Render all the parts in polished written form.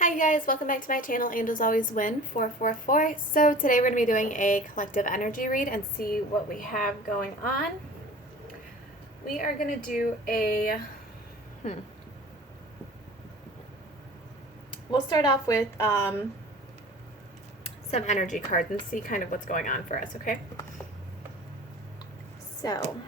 Hi guys, welcome back to my channel, Angels Always Win 444. So today we're going to be doing a collective energy read and see what we have going on. We are going to do a, we'll start off with some energy cards and see kind of what's going on for us, okay? So,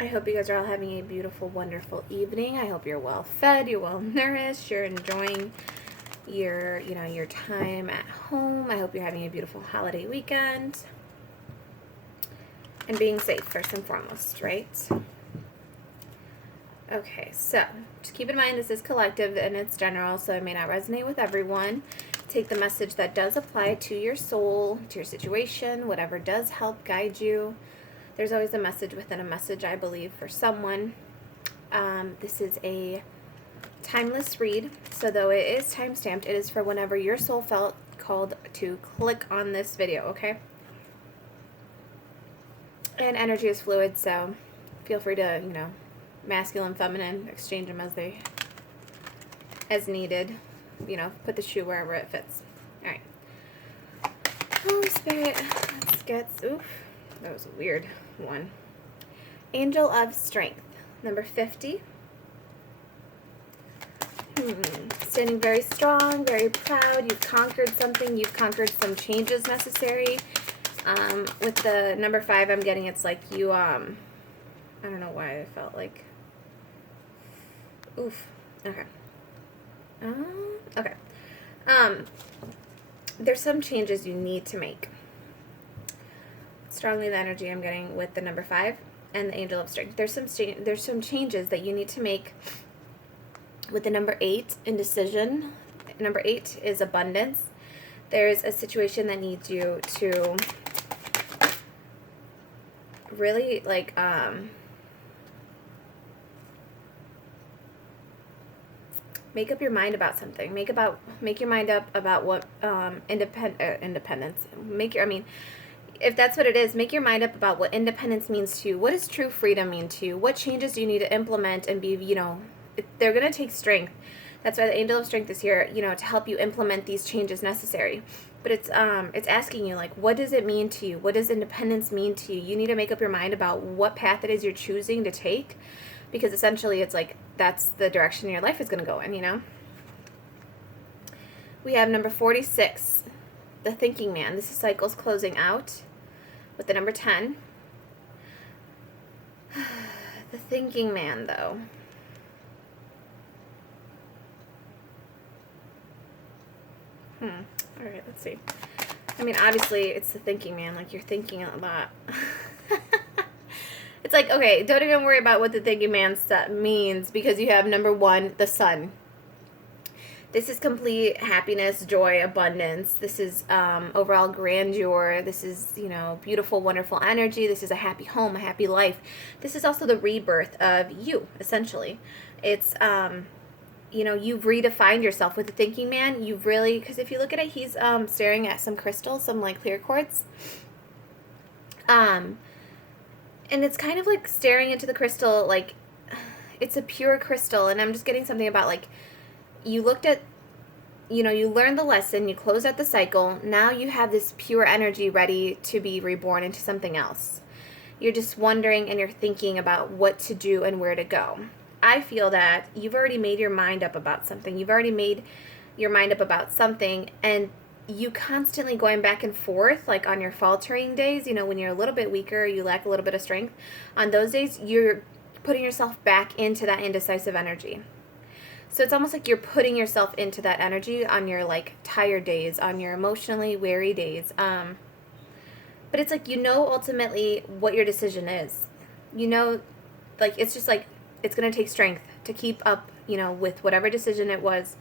I hope you guys are all having a beautiful, wonderful evening. I hope you're well fed, you're well nourished, you're enjoying your, your time at home. I hope you're having a beautiful holiday weekend. And being safe first and foremost, right? Okay, so just keep in mind this is collective and it's general, so it may not resonate with everyone. Take the message that does apply to your soul, to your situation, whatever does help guide you. There's always a message within a message, I believe, for someone. This is a timeless read, so though it is time-stamped, it is for whenever your soul felt called to click on this video, okay? And energy is fluid, so feel free to, masculine, feminine, exchange them as needed. Put the shoe wherever it fits. All right. Holy Spirit, let's get, oof, that was a weird one. Angel of Strength, number 50. Standing very strong, very proud. You've conquered something. You've conquered some changes necessary. With the number 5, I'm getting it's like you, I don't know why I felt like, oof, okay. Okay. There's some changes you need to make. Strongly the energy I'm getting with the number 5 and the Angel of Strength. There's some changes that you need to make with the number 8, indecision. Number 8 is abundance. There's a situation that needs you to really make up your mind about something. Make your mind up about what independence. If that's what it is, make your mind up about what independence means to you. What does true freedom mean to you? What changes do you need to implement and be, they're going to take strength. That's why the Angel of Strength is here, to help you implement these changes necessary. But it's asking you, what does it mean to you? What does independence mean to you? You need to make up your mind about what path it is you're choosing to take, because essentially it's that's the direction your life is going to go in, We have number 46, the Thinking Man. This is cycles closing out with the number 10. The Thinking Man, though. All right, let's see. Obviously, it's the Thinking Man. You're thinking a lot. It's okay, don't even worry about what the Thinking Man stuff means, because you have number 1, the Sun. This is complete happiness, joy, abundance. This is overall grandeur. This is, beautiful, wonderful energy. This is a happy home, a happy life. This is also the rebirth of you, essentially. It's, you've redefined yourself with the Thinking Man. You've really, because if you look at it, he's staring at some crystals, some clear quartz. And it's kind of staring into the crystal, it's a pure crystal. And I'm just getting something about you looked at, you learned the lesson, you closed out the cycle. Now you have this pure energy ready to be reborn into something else. You're just wondering and you're thinking about what to do and where to go. I feel that you've already made your mind up about something. You've already made your mind up about something, and you constantly going back and forth, on your faltering days, when you're a little bit weaker, you lack a little bit of strength. On those days, you're putting yourself back into that indecisive energy. So it's almost you're putting yourself into that energy on your tired days, on your emotionally weary days. But it's ultimately what your decision is. It's just it's going to take strength to keep up, with whatever decision it was.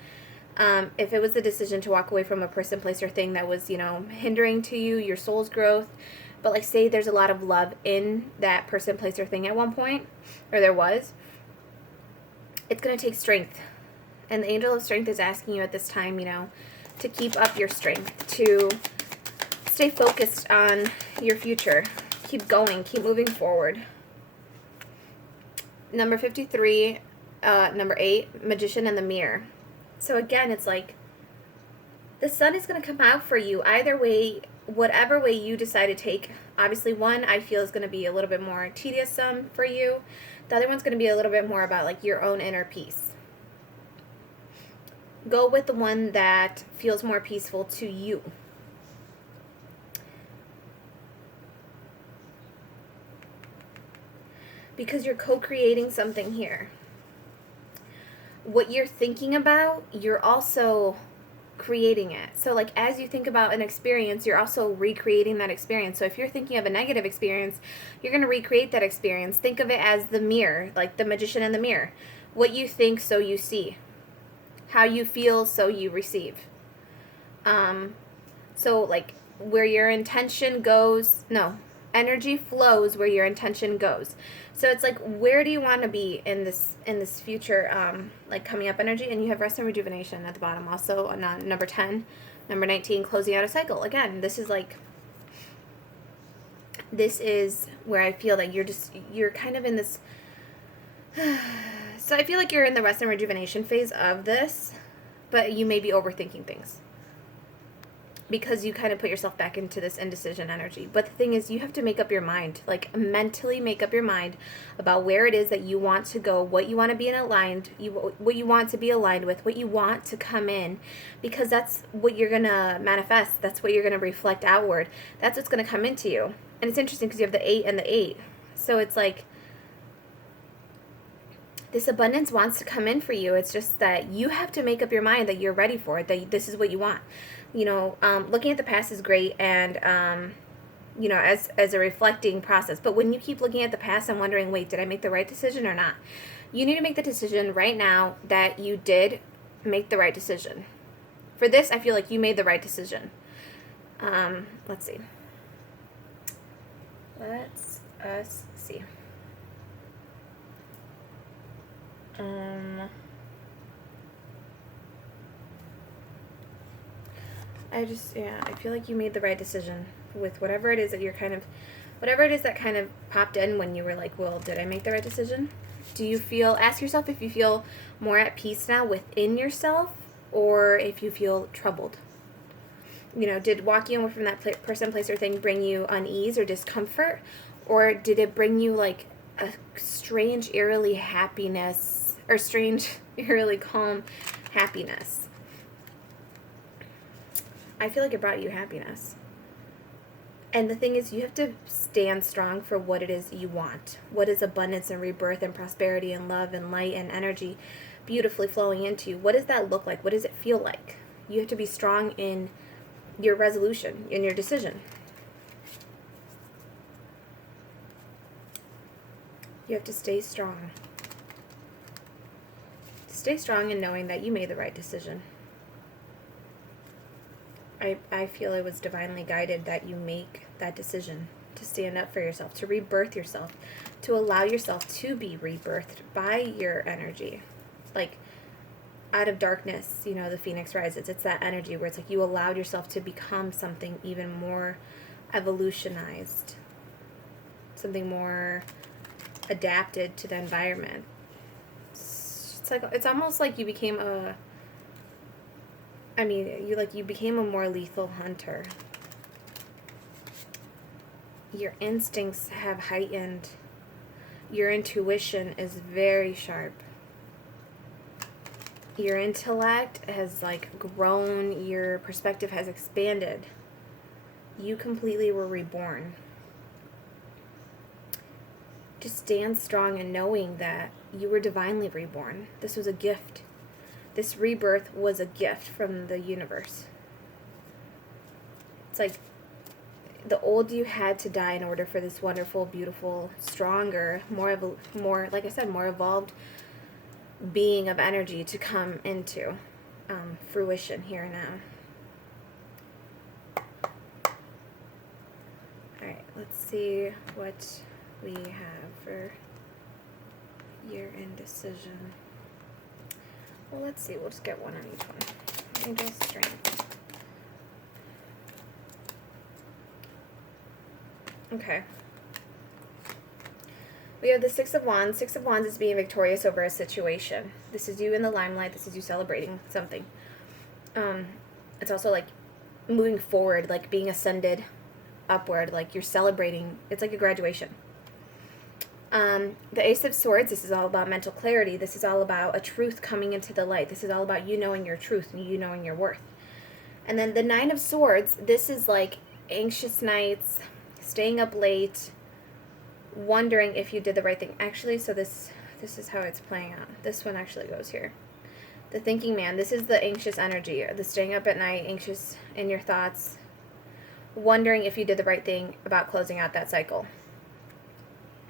If it was the decision to walk away from a person, place, or thing that was, hindering to you, your soul's growth, but say there's a lot of love in that person, place, or thing at one point, or there was, it's going to take strength. And the Angel of Strength is asking you at this time, to keep up your strength, to stay focused on your future, keep going, keep moving forward. Number 53, Number 8, Magician and the Mirror. So again, it's like the sun is going to come out for you either way, whatever way you decide to take. Obviously, one I feel is going to be a little bit more tedious for you. The other one's going to be a little bit more about like your own inner peace. Go with the one that feels more peaceful to you. Because you're co-creating something here. What you're thinking about, you're also creating it. So like as you think about an experience, you're also recreating that experience. So if you're thinking of a negative experience, you're going to recreate that experience. Think of it as the mirror, like the magician in the mirror. What you think, so you see. How you feel, so you receive. So like where your intention goes, energy flows where your intention goes. So it's like, where do you want to be in this future, like coming up energy? And you have rest and rejuvenation at the bottom. Also on number 10, number 19, closing out a cycle. Again, this is where I feel that you're kind of in this. So I feel like you're in the rest and rejuvenation phase of this, but you may be overthinking things. Because you kind of put yourself back into this indecision energy. But the thing is, you have to make up your mind, like mentally make up your mind about where it is that you want to go, what you want to be what you want to be aligned with, what you want to come in, because that's what you're going to manifest. That's what you're going to reflect outward. That's what's going to come into you. And it's interesting because you have the 8 and the 8. So it's like this abundance wants to come in for you. It's just that you have to make up your mind that you're ready for it, that this is what you want. Looking at the past is great and, as a reflecting process. But when you keep looking at the past and wondering, wait, did I make the right decision or not? You need to make the decision right now that you did make the right decision. For this, I feel like you made the right decision. Let's see. Let's us see. I feel like you made the right decision with whatever it is that that kind of popped in when you were like, well, did I make the right decision? Ask yourself if you feel more at peace now within yourself or if you feel troubled. Did walking away from that person, place, or thing bring you unease or discomfort? Or did it bring you like a strange, eerily happiness or strange, eerily calm happiness? I feel like it brought you happiness. And the thing is, you have to stand strong for what it is you want. What is abundance and rebirth and prosperity and love and light and energy beautifully flowing into you? What does that look like? What does it feel like? You have to be strong in your resolution, in your decision. You have to stay strong. Stay strong in knowing that you made the right decision. I feel it was divinely guided that you make that decision to stand up for yourself, to rebirth yourself, to allow yourself to be rebirthed by your energy. Like, out of darkness, the phoenix rises. It's that energy where it's like you allowed yourself to become something even more evolutionized, something more adapted to the environment. It's almost like you became you became a more lethal hunter. Your instincts have heightened. Your intuition is very sharp. Your intellect has grown. Your perspective has expanded. You completely were reborn. Just stand strong in knowing that you were divinely reborn. This was a gift. This rebirth was a gift from the universe. It's like the old you had to die in order for this wonderful, beautiful, stronger, more like I said, more evolved being of energy to come into fruition here and now. Alright, let's see what we have for your indecision. Well, let's see. We'll just get one on each one. Angel Strength. Okay. We have the Six of Wands. Six of Wands is being victorious over a situation. This is you in the limelight. This is you celebrating something. It's also like moving forward, like being ascended upward, like you're celebrating. It's like a graduation. The Ace of Swords, this is all about mental clarity. This is all about a truth coming into the light. This is all about you knowing your truth and you knowing your worth. And then the Nine of Swords, this is like anxious nights, staying up late, wondering if you did the right thing. Actually, so this is how it's playing out. This one actually goes here. The thinking man, this is the anxious energy, the staying up at night, anxious in your thoughts, wondering if you did the right thing about closing out that cycle.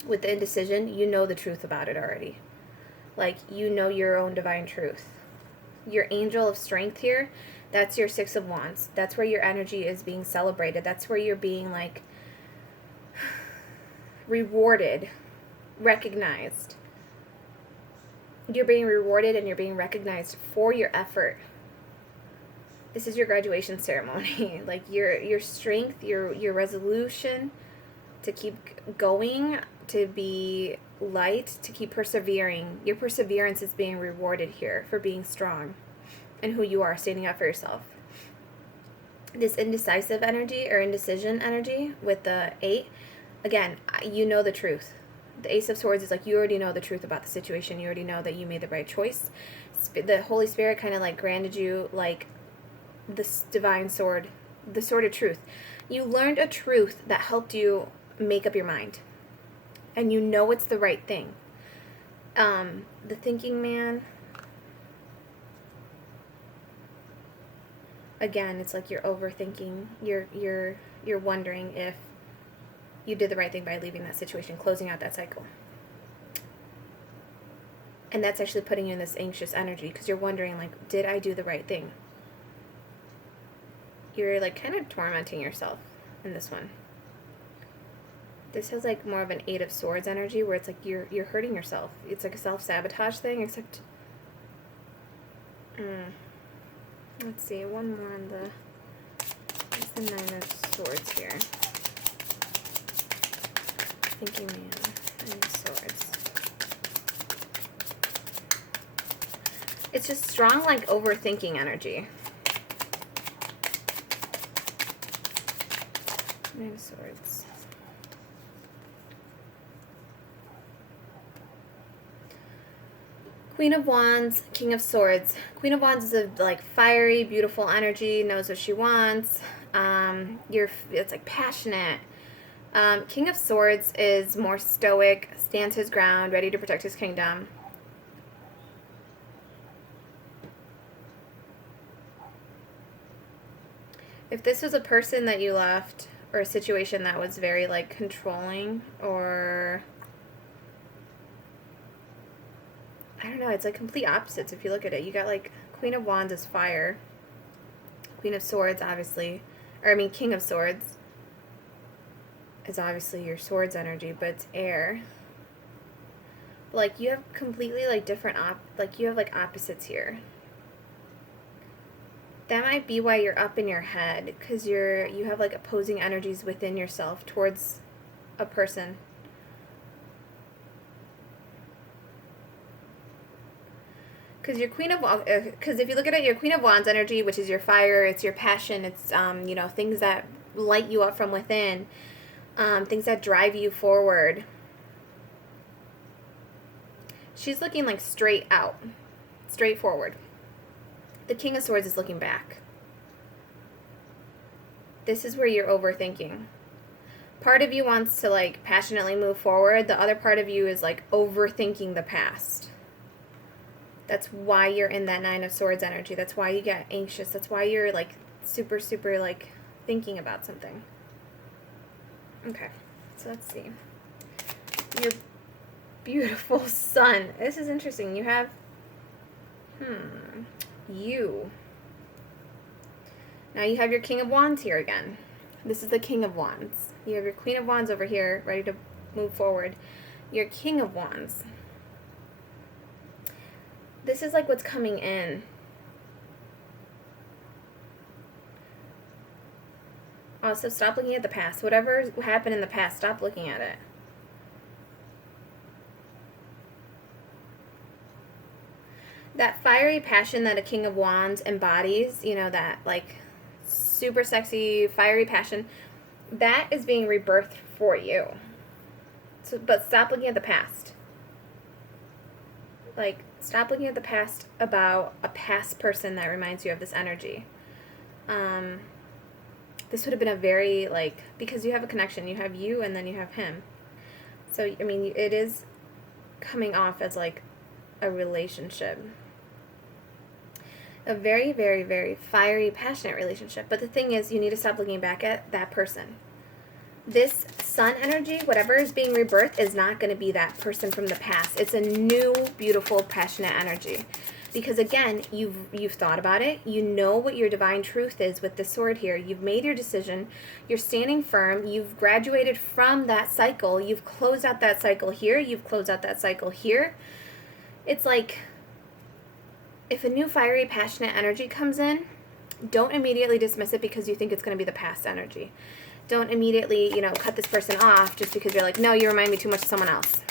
With the indecision, you know the truth about it already. Like, you know your own divine truth. Your angel of strength here, that's your Six of Wands. That's where your energy is being celebrated. That's where you're being, like, rewarded, recognized. You're being rewarded and you're being recognized for your effort. This is your graduation ceremony. Like, your strength, your resolution to keep going, to be light, to keep persevering. Your perseverance is being rewarded here for being strong and who you are, standing up for yourself. This indecisive energy or indecision energy with the 8, again, you know the truth. The Ace of Swords is like you already know the truth about the situation. You already know that you made the right choice. The Holy Spirit kind of like granted you like this divine sword, the sword of truth. You learned a truth that helped you make up your mind. And you know it's the right thing. The thinking man, again, it's like you're overthinking. You're wondering if you did the right thing by leaving that situation, closing out that cycle. And that's actually putting you in this anxious energy because you're wondering, like, did I do the right thing? You're like kind of tormenting yourself in this one. This has like more of an 8 of Swords energy where it's like you're hurting yourself. It's like a self-sabotage thing, except let's see, one more on the what's the 9 of Swords here? Thinking man, 9 of Swords. It's just strong like overthinking energy. 9 of Swords. Queen of Wands, King of Swords. Queen of Wands is a like fiery, beautiful energy, knows what she wants. It's like passionate. King of Swords is more stoic, stands his ground, ready to protect his kingdom. If this was a person that you left, or a situation that was very like controlling, or I don't know, it's like complete opposites if you look at it. You got like Queen of Wands is fire. Queen of Swords, obviously, King of Swords is obviously your swords energy, but it's air. But like you have completely like different you have like opposites here. That might be why you're up in your head, because you have like opposing energies within yourself towards a person. Because if you look at it, your Queen of Wands energy, which is your fire, it's your passion, it's things that light you up from within, things that drive you forward. She's looking like straight out, straight forward. The King of Swords is looking back. This is where you're overthinking. Part of you wants to like passionately move forward. The other part of you is like overthinking the past. That's why you're in that 9 of Swords energy. That's why you get anxious. That's why you're like super, super like thinking about something. Okay, so let's see. Your beautiful sun. This is interesting. You have, you. Now you have your King of Wands here again. This is the King of Wands. You have your Queen of Wands over here, ready to move forward. Your King of Wands. This is like what's coming in. Also, stop looking at the past. Whatever happened in the past, stop looking at it. That fiery passion that a King of Wands embodies, you know, that like super sexy, fiery passion, that is being rebirthed for you. So, but stop looking at the past. Like, stop looking at the past about a past person that reminds you of this energy. This would have been a very, like, because you have a connection. You have you and then you have him. So, I mean, it is coming off as, like, a relationship. A very, very, very fiery, passionate relationship. But the thing is, you need to stop looking back at that person. This sun energy, whatever is being rebirthed, is not going to be that person from the past. It's a new, beautiful, passionate energy. Because again, you've thought about it. You know what your divine truth is with the sword here. You've made your decision. You're standing firm. You've graduated from that cycle. You've closed out that cycle here. You've closed out that cycle here. It's like, if a new fiery, passionate energy comes in, don't immediately dismiss it because you think it's going to be the past energy. Don't immediately, you know, cut this person off just because you're like, no, you remind me too much of someone else.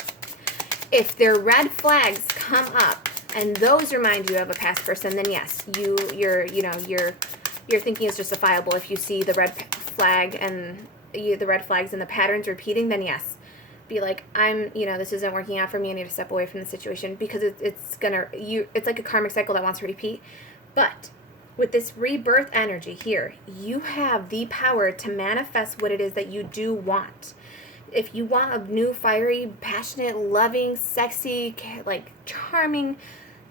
If their red flags come up and those remind you of a past person, then yes, your thinking is justifiable. If you see the red flag and the red flags and the patterns repeating, then yes, be like, this isn't working out for me. I need to step away from the situation because it's like a karmic cycle that wants to repeat. But with this rebirth energy here, you have the power to manifest what it is that you do want. If you want a new, fiery, passionate, loving, sexy, like charming,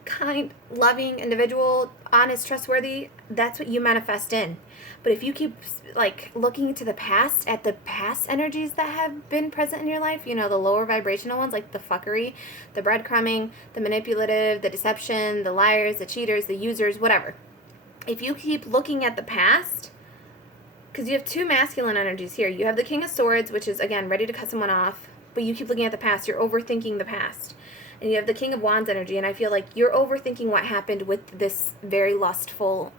kind, loving individual, honest, trustworthy, that's what you manifest in. But if you keep like looking to the past, at the past energies that have been present in your life, you know, the lower vibrational ones, like the fuckery, the breadcrumbing, the manipulative, the deception, the liars, the cheaters, the users, whatever. If you keep looking at the past, because you have two masculine energies here. You have the King of Swords, which is, again, ready to cut someone off, but you keep looking at the past. You're overthinking the past. And you have the King of Wands energy, and I feel like you're overthinking what happened with this very lustful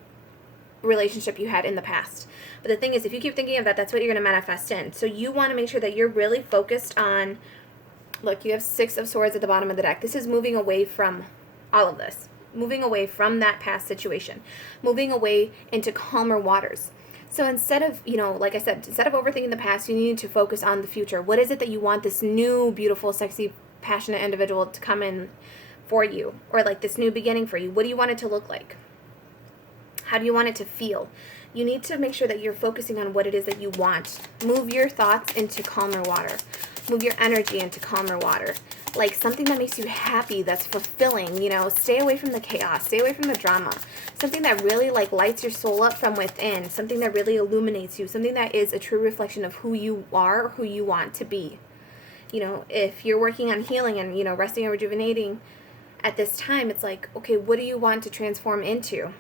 relationship you had in the past. But the thing is, if you keep thinking of that, that's what you're going to manifest in. So you want to make sure that you're really focused on, look, you have 6 of Swords at the bottom of the deck. This is moving away from all of this. Moving away from that past situation. Moving away into calmer waters. So instead of, like I said, instead of overthinking the past, you need to focus on the future. What is it that you want this new, beautiful, sexy, passionate individual to come in for you? Or like this new beginning for you? What do you want it to look like? How do you want it to feel? You need to make sure that you're focusing on what it is that you want. Move your thoughts into calmer water. Move your energy into calmer water. Like something that makes you happy, that's fulfilling, stay away from the chaos, stay away from the drama. Something that really like lights your soul up from within, something that really illuminates you, something that is a true reflection of who you are, who you want to be. If you're working on healing and, resting and rejuvenating at this time, it's like, okay, what do you want to transform into?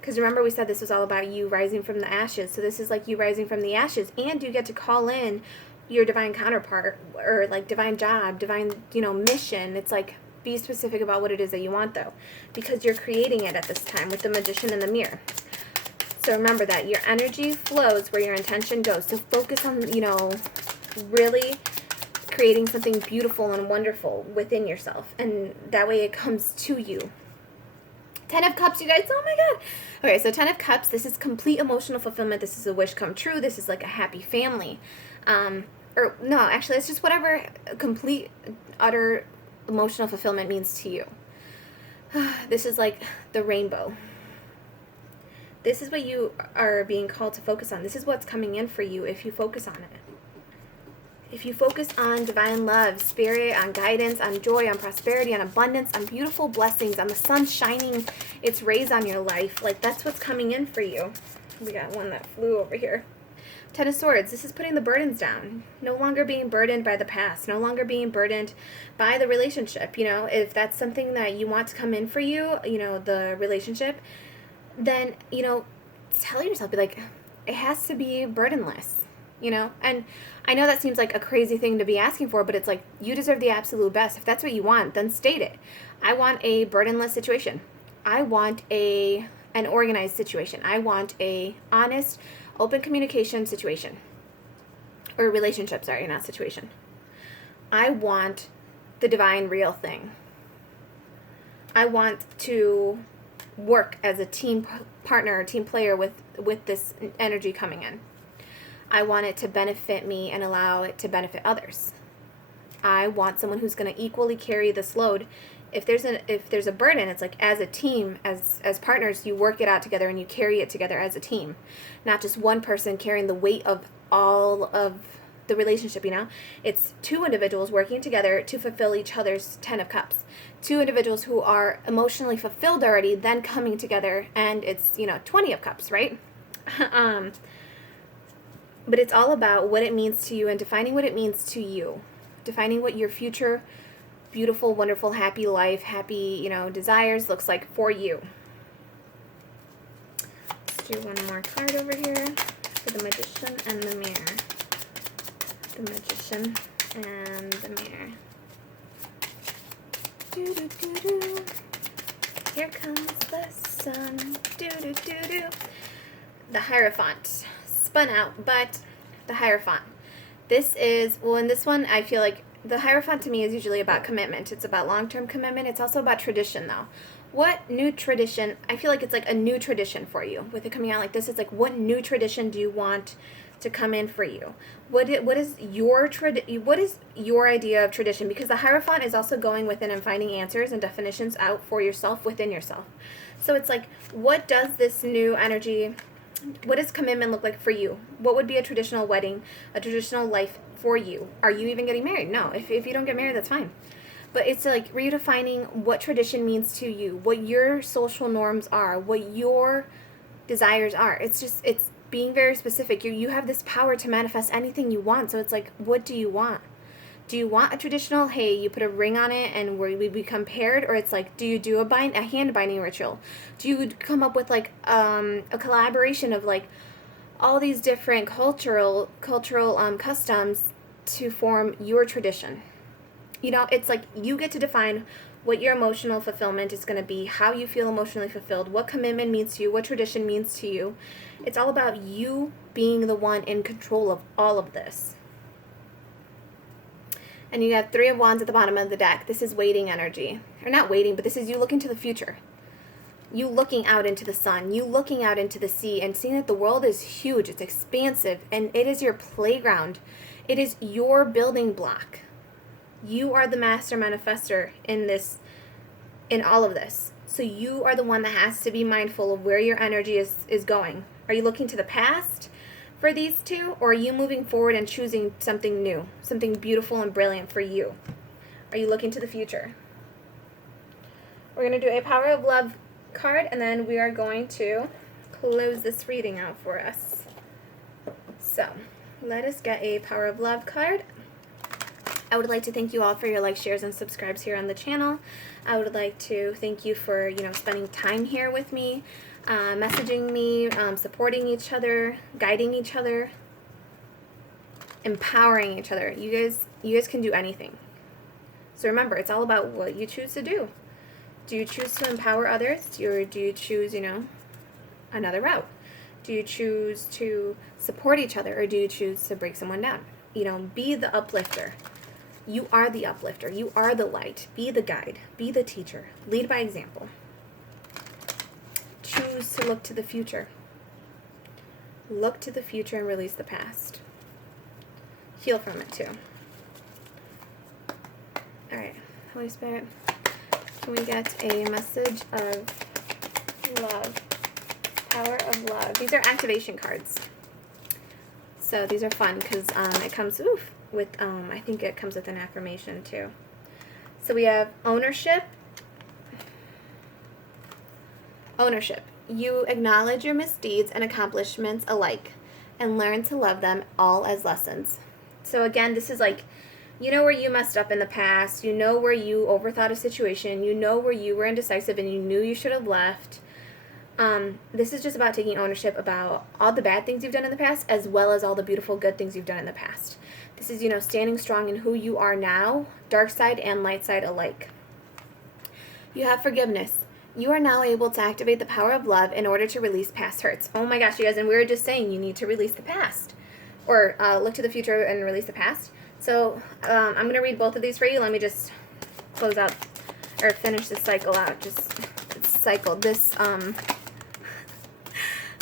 Because remember we said this was all about you rising from the ashes. So this is like you rising from the ashes, and you get to call in your divine counterpart, or like divine job, divine, mission. It's like, be specific about what it is that you want though, because you're creating it at this time with the Magician and the Mirror. So remember that your energy flows where your intention goes. So focus on, really creating something beautiful and wonderful within yourself, and that way it comes to you. 10 of Cups, you guys. Oh my God. Okay, so 10 of Cups, this is complete emotional fulfillment. This is a wish come true. This is like a happy family. Or no, actually, it's just whatever complete, utter emotional fulfillment means to you. This is like the rainbow. This is what you are being called to focus on. This is what's coming in for you if you focus on it. If you focus on divine love, spirit, on guidance, on joy, on prosperity, on abundance, on beautiful blessings, on the sun shining its rays on your life, like that's what's coming in for you. We got one that flew over here. 10 of Swords, this is putting the burdens down. No longer being burdened by the past. No longer being burdened by the relationship. If that's something that you want to come in for you, the relationship, then, tell yourself, be like, it has to be burdenless. And I know that seems like a crazy thing to be asking for, but it's like, you deserve the absolute best. If that's what you want, then state it. I want a burdenless situation. I want an organized situation. I want a honest, open communication situation. Or relationship, sorry, not situation. I want the divine real thing. I want to work as a team partner or team player with this energy coming in. I want it to benefit me and allow it to benefit others. I want someone who's going to equally carry this load. If there's a burden, it's like as a team, as partners, you work it out together and you carry it together as a team, not just one person carrying the weight of all of the relationship. It's two individuals working together to fulfill each other's 10 of cups. Two individuals who are emotionally fulfilled already, then coming together, and it's 20 of cups, right? But it's all about what it means to you and defining what it means to you, defining what your future beautiful, wonderful, happy life, happy, desires looks like for you. Let's do one more card over here for the Magician and the Mirror. The Magician and the Mirror. Do-do-do-do. Here comes the sun. Do-do-do-do. The Hierophant. Spun out, but the Hierophant. This is, well, in this one, I feel like the Hierophant to me is usually about commitment. It's about long-term commitment. It's also about tradition, though. What new tradition, I feel like it's like a new tradition for you. With it coming out like this, it's like, what new tradition do you want to come in for you? What is your idea of tradition? Because the Hierophant is also going within and finding answers and definitions out for yourself within yourself. So it's like, what does this new energy, what does commitment look like for you? What would be a traditional wedding, a traditional life for you? Are you even getting married? No. If you don't get married, that's fine. But it's like redefining what tradition means to you, what your social norms are, what your desires are. It's being very specific. You have this power to manifest anything you want. So it's like, what do you want? Do you want a traditional, hey, you put a ring on it and we become paired? Or it's like, do you do a hand binding ritual? Do you come up with like a collaboration of like all these different cultural customs to form your tradition? It's like you get to define what your emotional fulfillment is going to be, how you feel emotionally fulfilled, what commitment means to you, what tradition means to you. It's all about you being the one in control of all of this. And you have 3 of Wands at the bottom of the deck. This is waiting energy. Or not waiting, but this is you looking to the future. You looking out into the sun. You looking out into the sea and seeing that the world is huge. It's expansive. And it is your playground. It is your building block. You are the master manifestor in all of this. So you are the one that has to be mindful of where your energy is going. Are you looking to the past for these two? Or are you moving forward and choosing something new, something beautiful and brilliant for you? Are you looking to the future? We're going to do a Power of Love card, and then we are going to close this reading out for us. So, let us get a Power of Love card. I would like to thank you all for your likes, shares, and subscribes here on the channel. I would like to thank you for, spending time here with me, messaging me, supporting each other, guiding each other, empowering each other. You guys can do anything. So remember, it's all about what you choose to do. Do you choose to empower others, or do you choose, another route? Do you choose to support each other, or do you choose to break someone down? Be the uplifter. You are the uplifter. You are the light. Be the guide. Be the teacher. Lead by example. Choose to look to the future. Look to the future and release the past. Heal from it too. All right, Holy Spirit, can we get a message of love? Power of love. These are activation cards. So these are fun because it comes with, I think it comes with an affirmation too. So we have ownership. Ownership. You acknowledge your misdeeds and accomplishments alike and learn to love them all as lessons. So again, this is like, where you messed up in the past. Where you overthought a situation. Where you were indecisive and you knew you should have left. This is just about taking ownership about all the bad things you've done in the past, as well as all the beautiful good things you've done in the past. This is, standing strong in who you are now, dark side and light side alike. You have forgiveness. You are now able to activate the power of love in order to release past hurts. Oh my gosh, you guys, and we were just saying you need to release the past. Or look to the future and release the past. So I'm going to read both of these for you. Let me just close out, or finish this cycle out. Just cycle this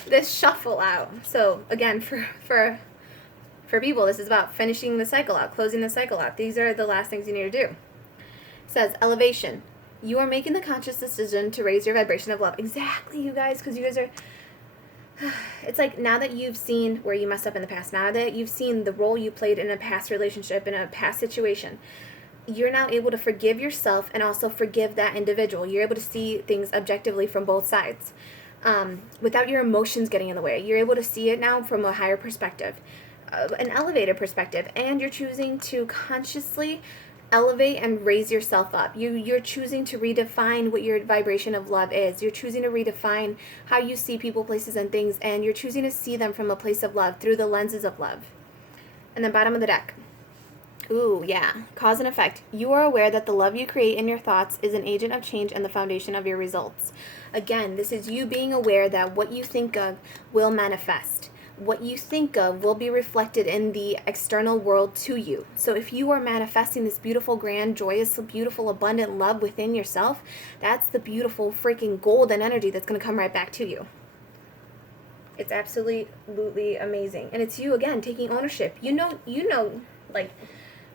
this shuffle out. So again, for people, this is about finishing the cycle out, closing the cycle out. These are the last things you need to do. It says elevation. You are making the conscious decision to raise your vibration of love. Exactly, you guys, because you guys are. It's like now that you've seen where you messed up in the past, now that you've seen the role you played in a past relationship, in a past situation, you're now able to forgive yourself and also forgive that individual. You're able to see things objectively from both sides, without your emotions getting in the way. You're able to see it now from a higher perspective, an elevated perspective, and you're choosing to consciously elevate and raise yourself up. You're choosing to redefine what your vibration of love is. You're choosing to redefine how you see people, places, and things, and you're choosing to see them from a place of love through the lenses of love. And then bottom of the deck. Ooh, yeah. Cause and effect. You are aware that the love you create in your thoughts is an agent of change and the foundation of your results. Again, this is you being aware that what you think of will manifest. What you think of will be reflected in the external world to you. So if you are manifesting this beautiful, grand, joyous, beautiful, abundant love within yourself, that's the beautiful freaking golden energy that's going to come right back to you. It's absolutely amazing. And it's you, again, taking ownership. You know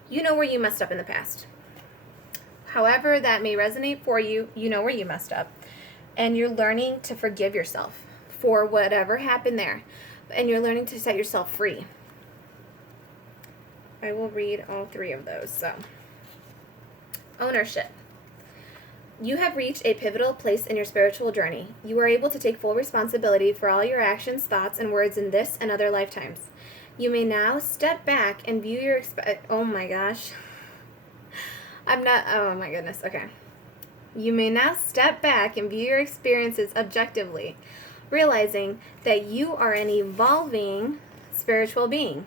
where you messed up in the past. However that may resonate for you, you know where you messed up. And you're learning to forgive yourself for whatever happened there. And you're learning to set yourself free. I will read all three of those. So, ownership. You have reached a pivotal place in your spiritual journey. You are able to take full responsibility for all your actions, thoughts, and words in this and other lifetimes. You may now step back and view your oh my gosh. Oh my goodness. Okay. You may now step back and view your experiences objectively, realizing that you are an evolving spiritual being.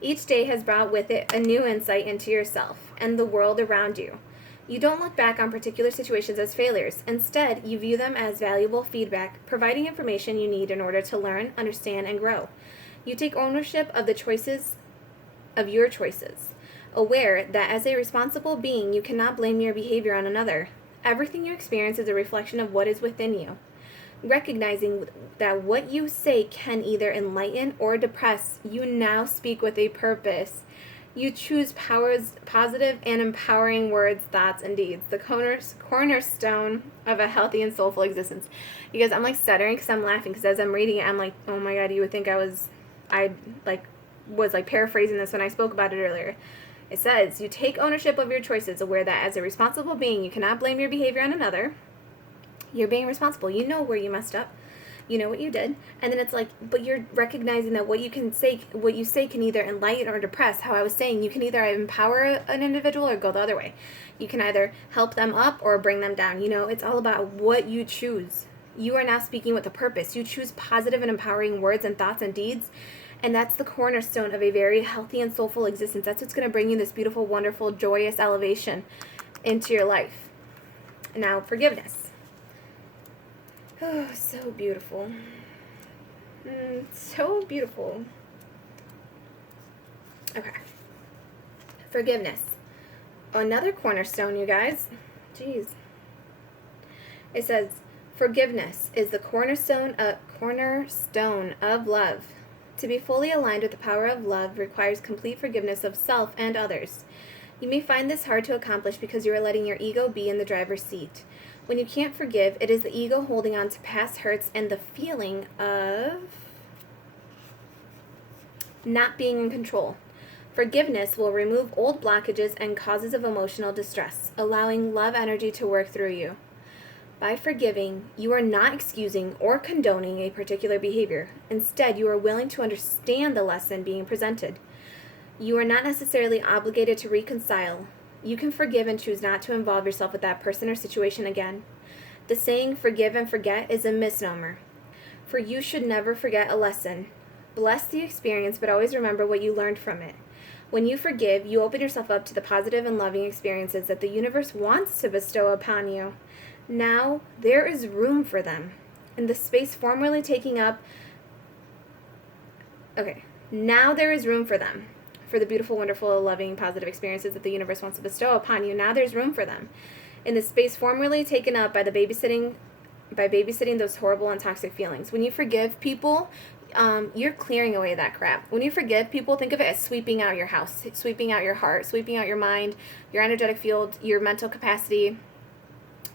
Each day has brought with it a new insight into yourself and the world around you. You don't look back on particular situations as failures. Instead, you view them as valuable feedback, providing information you need in order to learn, understand, and grow. You take ownership of your choices, aware that as a responsible being, you cannot blame your behavior on another. Everything you experience is a reflection of what is within you. Recognizing that what you say can either enlighten or depress, you now speak with a purpose. You choose positive and empowering words, thoughts, and deeds. The cornerstone of a healthy and soulful existence. You guys, I'm like stuttering because I'm laughing because as I'm reading it, I'm like, oh my God, you would think I was paraphrasing this when I spoke about it earlier. It says, you take ownership of your choices, aware that as a responsible being, you cannot blame your behavior on another. You're being responsible. You know where you messed up. You know what you did. And then it's like, but you're recognizing that what you say can either enlighten or depress. How I was saying, you can either empower an individual or go the other way. You can either help them up or bring them down. You know, it's all about what you choose. You are now speaking with a purpose. You choose positive and empowering words and thoughts and deeds. And that's the cornerstone of a very healthy and soulful existence. That's what's going to bring you this beautiful, wonderful, joyous elevation into your life. Now, forgiveness. Oh, so beautiful. So beautiful. Okay. Forgiveness. Another cornerstone, you guys. Jeez. It says, forgiveness is the cornerstone of love. To be fully aligned with the power of love requires complete forgiveness of self and others. You may find this hard to accomplish because you are letting your ego be in the driver's seat. When you can't forgive, it is the ego holding on to past hurts and the feeling of not being in control. Forgiveness will remove old blockages and causes of emotional distress, allowing love energy to work through you. By forgiving, you are not excusing or condoning a particular behavior. Instead, you are willing to understand the lesson being presented. You are not necessarily obligated to reconcile. You can forgive and choose not to involve yourself with that person or situation again. The saying, forgive and forget, is a misnomer. For you should never forget a lesson. Bless the experience, but always remember what you learned from it. When you forgive, you open yourself up to the positive and loving experiences that the universe wants to bestow upon you. Now, there is room for them. In the space formerly taking up... Now there is room for them. For the beautiful, wonderful, loving, positive experiences that the universe wants to bestow upon you. Now there's room for them. in the space formerly taken up by babysitting those horrible and toxic feelings. When you forgive people, you're clearing away that crap. When you forgive people, think of it as sweeping out your house, sweeping out your heart, sweeping out your mind, your energetic field, your mental capacity.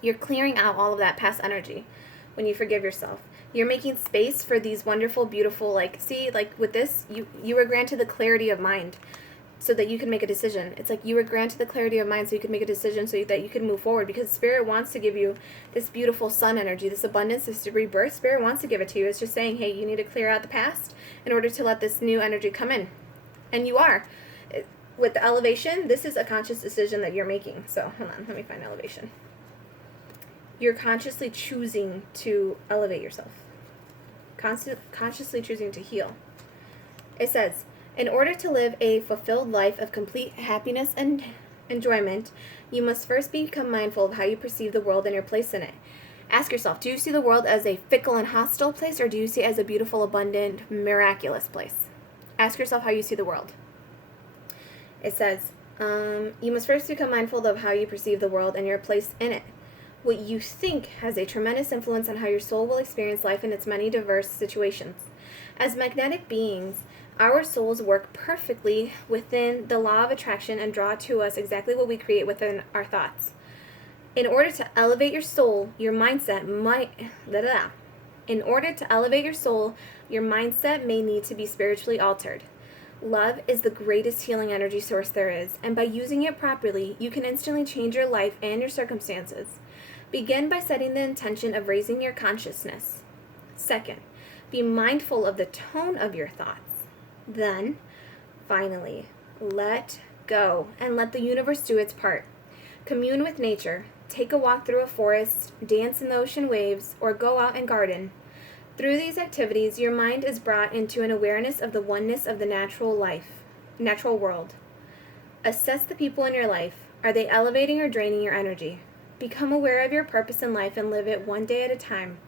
You're clearing out all of that past energy when you forgive yourself. You're making space for these wonderful, beautiful, with this, you were granted the clarity of mind so that you can make a decision. It's like you were granted the clarity of mind so you can make a decision so that you can move forward, because Spirit wants to give you this beautiful sun energy, this abundance, this rebirth. Spirit wants to give it to you. It's just saying, hey, you need to clear out the past in order to let this new energy come in. And you are. With the elevation, this is a conscious decision that you're making. So, hold on, let me find elevation. You're consciously choosing to elevate yourself. Consciously choosing to heal. It says, in order to live a fulfilled life of complete happiness and enjoyment, you must first become mindful of how you perceive the world and your place in it. Ask yourself, do you see the world as a fickle and hostile place, or do you see it as a beautiful, abundant, miraculous place? Ask yourself how you see the world. It says, you must first become mindful of how you perceive the world and your place in it. What you think has a tremendous influence on how your soul will experience life in its many diverse situations. As magnetic beings, our souls work perfectly within the law of attraction and draw to us exactly what we create within our thoughts. In order to elevate your soul, your mindset may need to be spiritually altered. Love is the greatest healing energy source there is, and by using it properly, you can instantly change your life and your circumstances. Begin by setting the intention of raising your consciousness. Second, be mindful of the tone of your thoughts. Then, finally, let go and let the universe do its part. Commune with nature. Take a walk through a forest, dance in the ocean waves, or go out and garden. Through these activities, your mind is brought into an awareness of the oneness of the natural world. Assess the people in your life. Are they elevating or draining your energy? Become aware of your purpose in life and live it one day at a time.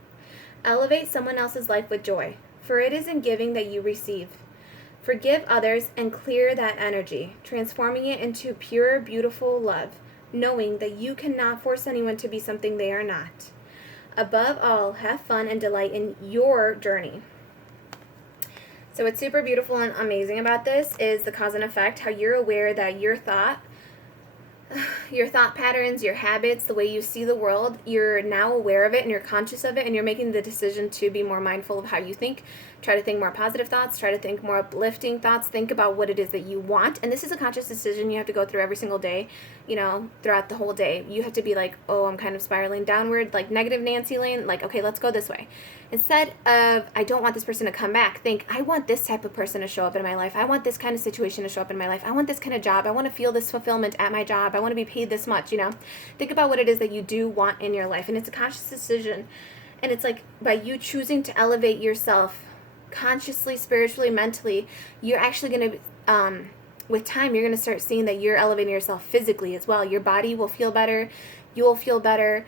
Elevate someone else's life with joy, for it is in giving that you receive. Forgive others and clear that energy, transforming it into pure, beautiful love, knowing that you cannot force anyone to be something they are not. Above all, have fun and delight in your journey. So what's super beautiful and amazing about this is the cause and effect, how you're aware that your thought patterns, your habits, the way you see the world, you're now aware of it and you're conscious of it, and you're making the decision to be more mindful of how you think. Try to think more positive thoughts, try to think more uplifting thoughts, think about what it is that you want. And this is a conscious decision you have to go through every single day, throughout the whole day. You have to be like, oh, I'm kind of spiraling downward, like negative Nancy lane, like, okay, let's go this way. Instead of, I don't want this person to come back, think, I want this type of person to show up in my life. I want this kind of situation to show up in my life. I want this kind of job. I want to feel this fulfillment at my job. I want to be paid this much, Think about what it is that you do want in your life. And it's a conscious decision. And it's like, by you choosing to elevate yourself consciously, spiritually, mentally, you're actually going to, with time, you're going to start seeing that you're elevating yourself physically as well. Your body will feel better. You will feel better.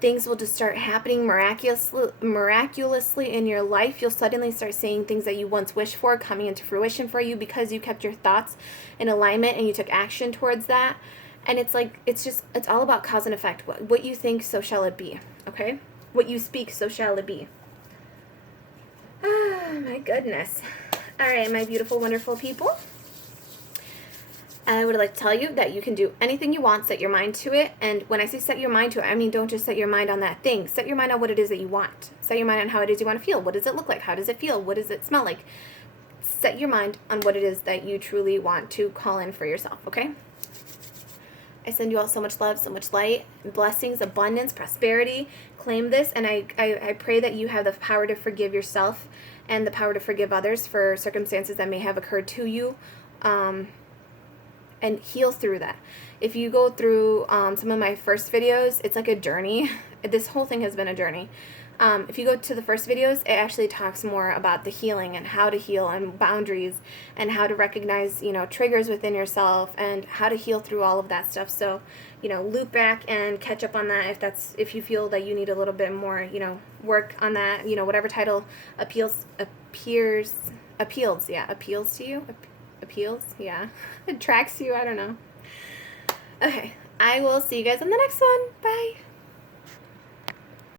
Things will just start happening miraculously in your life. You'll suddenly start seeing things that you once wished for coming into fruition for you because you kept your thoughts in alignment and you took action towards that. And it's like, it's all about cause and effect. What you think, so shall it be. Okay? What you speak, so shall it be. Ah, my goodness. All right, my beautiful, wonderful people. I would like to tell you that you can do anything you want, set your mind to it. And when I say set your mind to it, I mean don't just set your mind on that thing. Set your mind on what it is that you want. Set your mind on how it is you want to feel. What does it look like? How does it feel? What does it smell like? Set your mind on what it is that you truly want to call in for yourself, okay? I send you all so much love, so much light, blessings, abundance, prosperity. Claim this, and I pray that you have the power to forgive yourself and the power to forgive others for circumstances that may have occurred to you, and heal through that. If you go through some of my first videos, it's like a journey. This whole thing has been a journey. If you go to the first videos, it actually talks more about the healing and how to heal and boundaries and how to recognize, triggers within yourself and how to heal through all of that stuff. So, loop back and catch up on that if you feel that you need a little bit more, work on that, whatever title appeals to you, appeals, yeah, it tracks you, I don't know. Okay. I will see you guys on the next one. Bye.